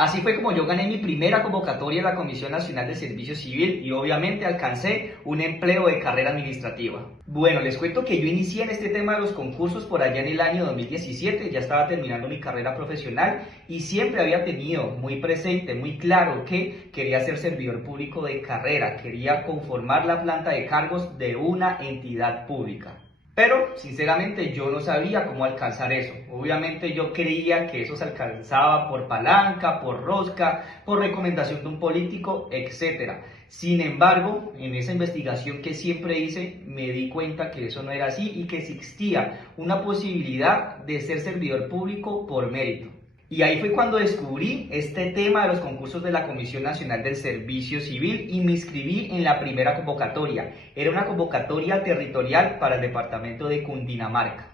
Así fue como yo gané mi primera convocatoria a la Comisión Nacional del Servicio Civil y obviamente alcancé un empleo de carrera administrativa. Bueno, les cuento que yo inicié en este tema de los concursos por allá en el año 2017, ya estaba terminando mi carrera profesional y siempre había tenido muy presente, muy claro que quería ser servidor público de carrera, quería conformar la planta de cargos de una entidad pública. Pero, sinceramente, yo no sabía cómo alcanzar eso. Obviamente yo creía que eso se alcanzaba por palanca, por rosca, por recomendación de un político, etc. Sin embargo, en esa investigación que siempre hice, me di cuenta que eso no era así y que existía una posibilidad de ser servidor público por mérito. Y ahí fue cuando descubrí este tema de los concursos de la Comisión Nacional del Servicio Civil y me inscribí en la primera convocatoria. Era una convocatoria territorial para el departamento de Cundinamarca.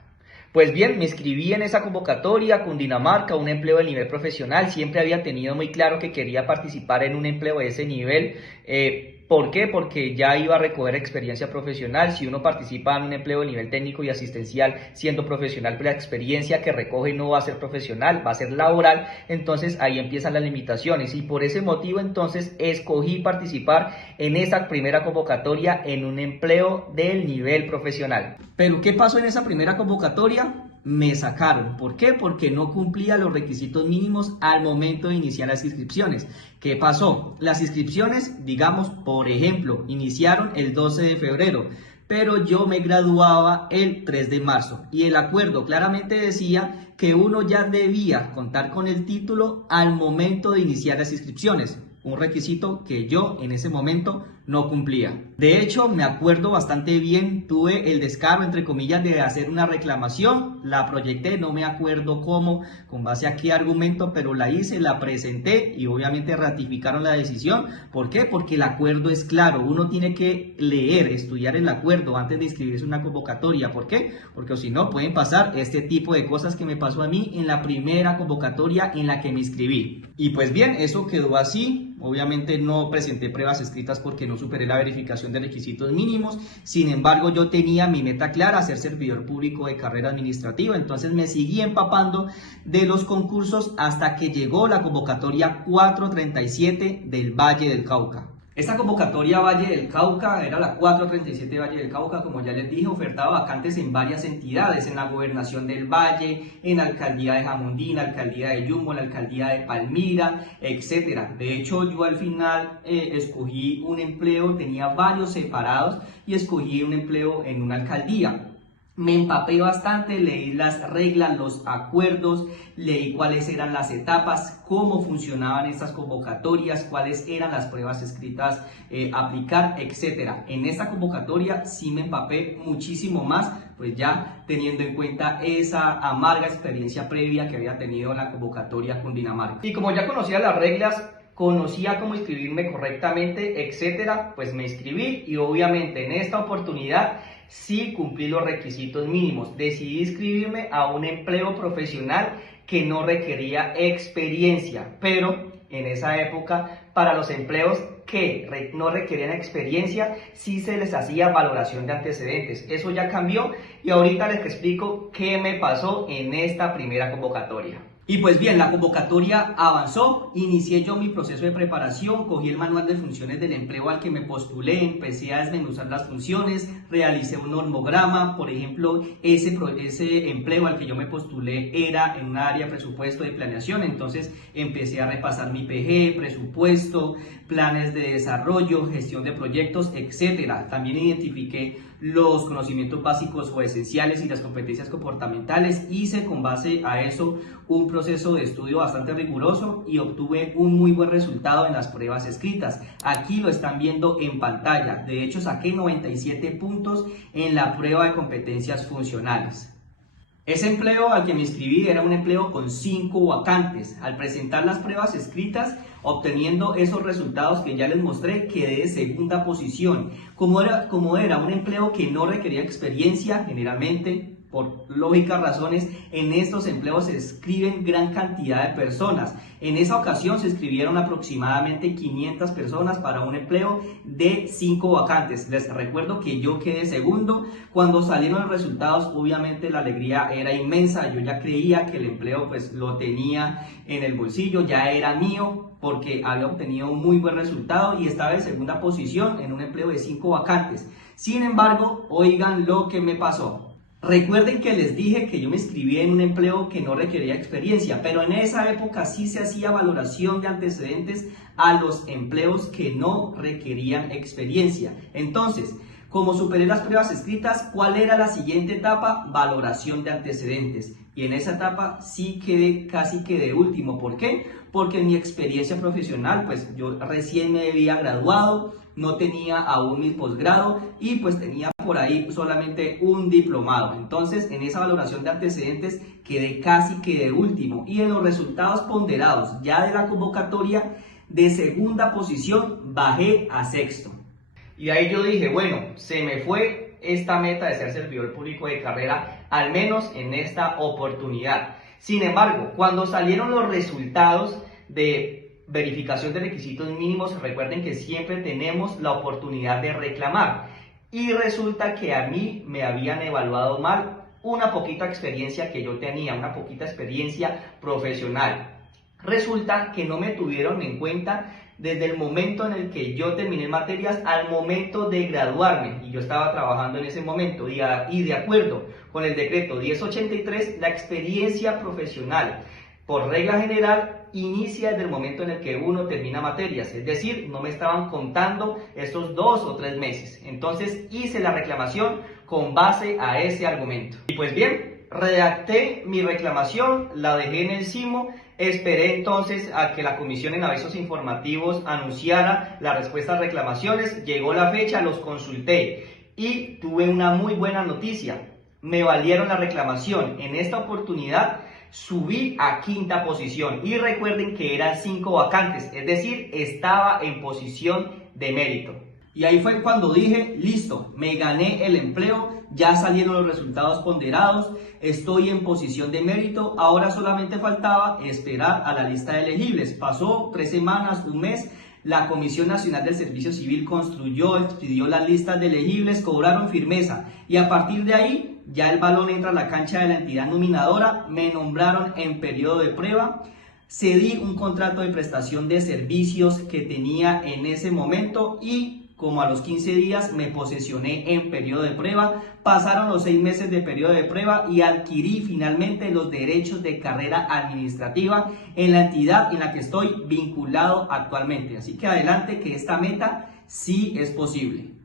Pues bien, me inscribí en esa convocatoria, Cundinamarca, un empleo de nivel profesional. Siempre había tenido muy claro que quería participar en un empleo de ese nivel. ¿Por qué? Porque ya iba a recoger experiencia profesional. Si uno participa en un empleo de nivel técnico y asistencial siendo profesional, pero la experiencia que recoge no va a ser profesional, va a ser laboral, entonces ahí empiezan las limitaciones. Y por ese motivo entonces escogí participar en esa primera convocatoria en un empleo del nivel profesional. ¿Pero qué pasó en esa primera convocatoria? Me sacaron. ¿Por qué? Porque no cumplía los requisitos mínimos al momento de iniciar las inscripciones. ¿Qué pasó? Las inscripciones, digamos, por ejemplo, iniciaron el 12 de febrero, pero yo me graduaba el 3 de marzo y el acuerdo claramente decía que uno ya debía contar con el título al momento de iniciar las inscripciones. Un requisito que yo en ese momento no cumplía. De hecho, me acuerdo bastante bien, tuve el descaro, entre comillas, de hacer una reclamación, la proyecté, no me acuerdo cómo, con base a qué argumento, pero la hice, la presenté y obviamente ratificaron la decisión. ¿Por qué? Porque el acuerdo es claro, uno tiene que leer, estudiar el acuerdo antes de inscribirse en una convocatoria. ¿Por qué? Porque si no, pueden pasar este tipo de cosas que me pasó a mí en la primera convocatoria en la que me inscribí. Y pues bien, eso quedó así. Obviamente no presenté pruebas escritas porque no superé la verificación de requisitos mínimos. Sin embargo, yo tenía mi meta clara, ser servidor público de carrera administrativa. Entonces me seguí empapando de los concursos hasta que llegó la convocatoria 437 del Valle del Cauca. Esta convocatoria Valle del Cauca era la 437 Valle del Cauca, como ya les dije, ofertaba vacantes en varias entidades, en la Gobernación del Valle, en la Alcaldía de Jamundí, en la Alcaldía de Yumbo, en la Alcaldía de Palmira, etc. De hecho, yo al final escogí un empleo, tenía varios separados y escogí un empleo en una alcaldía. Me empapé bastante, leí las reglas, los acuerdos, leí cuáles eran las etapas, cómo funcionaban estas convocatorias, cuáles eran las pruebas escritas a aplicar, etc. En esta convocatoria sí me empapé muchísimo más, pues ya teniendo en cuenta esa amarga experiencia previa que había tenido en la convocatoria Cundinamarca. Y como ya conocía las reglas, conocía cómo inscribirme correctamente, etcétera, pues me inscribí y obviamente en esta oportunidad sí cumplí los requisitos mínimos. Decidí inscribirme a un empleo profesional que no requería experiencia, pero en esa época para los empleos que no requerían experiencia sí se les hacía valoración de antecedentes. Eso ya cambió y ahorita les explico qué me pasó en esta primera convocatoria. Y pues bien, la convocatoria avanzó, inicié yo mi proceso de preparación, cogí el manual de funciones del empleo al que me postulé, empecé a desmenuzar las funciones, realicé un normograma. Por ejemplo, ese empleo al que yo me postulé era en un área de presupuesto de planeación, entonces empecé a repasar mi PG, presupuesto, planes de desarrollo, gestión de proyectos, etc. También identifiqué los conocimientos básicos o esenciales y las competencias comportamentales. Hice con base a eso un proceso de estudio bastante riguroso y obtuve un muy buen resultado en las pruebas escritas. Aquí lo están viendo en pantalla. De hecho, saqué 97 puntos en la prueba de competencias funcionales. Ese empleo al que me inscribí era un empleo con 5 vacantes. Al presentar las pruebas escritas, obteniendo esos resultados que ya les mostré, quedé de segunda posición. Como era un empleo que no requería experiencia, generalmente por lógicas razones, en estos empleos se inscriben gran cantidad de personas. En esa ocasión se inscribieron aproximadamente 500 personas para un empleo de 5 vacantes. Les recuerdo que yo quedé segundo. Cuando salieron los resultados, obviamente la alegría era inmensa. Yo ya creía que el empleo pues lo tenía en el bolsillo, ya era mío, porque había obtenido un muy buen resultado y estaba en segunda posición en un empleo de 5 vacantes. Sin embargo, oigan lo que me pasó. Recuerden que les dije que yo me inscribí en un empleo que no requería experiencia, pero en esa época sí se hacía valoración de antecedentes a los empleos que no requerían experiencia. Entonces, como superé las pruebas escritas, ¿cuál era la siguiente etapa? Valoración de antecedentes. Y en esa etapa sí quedé casi que de último. ¿Por qué? Porque en mi experiencia profesional, pues yo recién me había graduado, no tenía aún mi posgrado y pues tenía por ahí solamente un diplomado. Entonces, en esa valoración de antecedentes quedé casi que de último. Y en los resultados ponderados ya de la convocatoria, de segunda posición bajé a sexto. Y ahí yo dije, bueno, se me fue esta meta de ser servidor público de carrera, al menos en esta oportunidad. Sin embargo, cuando salieron los resultados de verificación de requisitos mínimos, recuerden que siempre tenemos la oportunidad de reclamar. Y resulta que a mí me habían evaluado mal una poquita experiencia que yo tenía, una poquita experiencia profesional. Resulta que no me tuvieron en cuenta desde el momento en el que yo terminé materias al momento de graduarme, y yo estaba trabajando en ese momento, y de acuerdo con el decreto 1083, la experiencia profesional, por regla general, inicia desde el momento en el que uno termina materias, es decir, no me estaban contando estos 2 o 3 meses. Entonces hice la reclamación con base a ese argumento. Y pues bien, redacté mi reclamación, la dejé en el CIMO. Esperé entonces a que la comisión en avisos informativos anunciara las respuestas a reclamaciones. Llegó la fecha, los consulté y tuve una muy buena noticia. Me valieron la reclamación. En esta oportunidad subí a quinta posición y recuerden que eran 5 vacantes, es decir, estaba en posición de mérito. Y ahí fue cuando dije, listo, me gané el empleo, ya salieron los resultados ponderados, estoy en posición de mérito, ahora solamente faltaba esperar a la lista de elegibles. Pasó 3 semanas, un mes, la Comisión Nacional del Servicio Civil construyó, expidió las listas de elegibles, cobraron firmeza y a partir de ahí ya el balón entra a la cancha de la entidad nominadora, me nombraron en periodo de prueba. Cedí un contrato de prestación de servicios que tenía en ese momento y como a los 15 días me posesioné en periodo de prueba. Pasaron los 6 meses de periodo de prueba y adquirí finalmente los derechos de carrera administrativa en la entidad en la que estoy vinculado actualmente. Así que adelante, que esta meta sí es posible.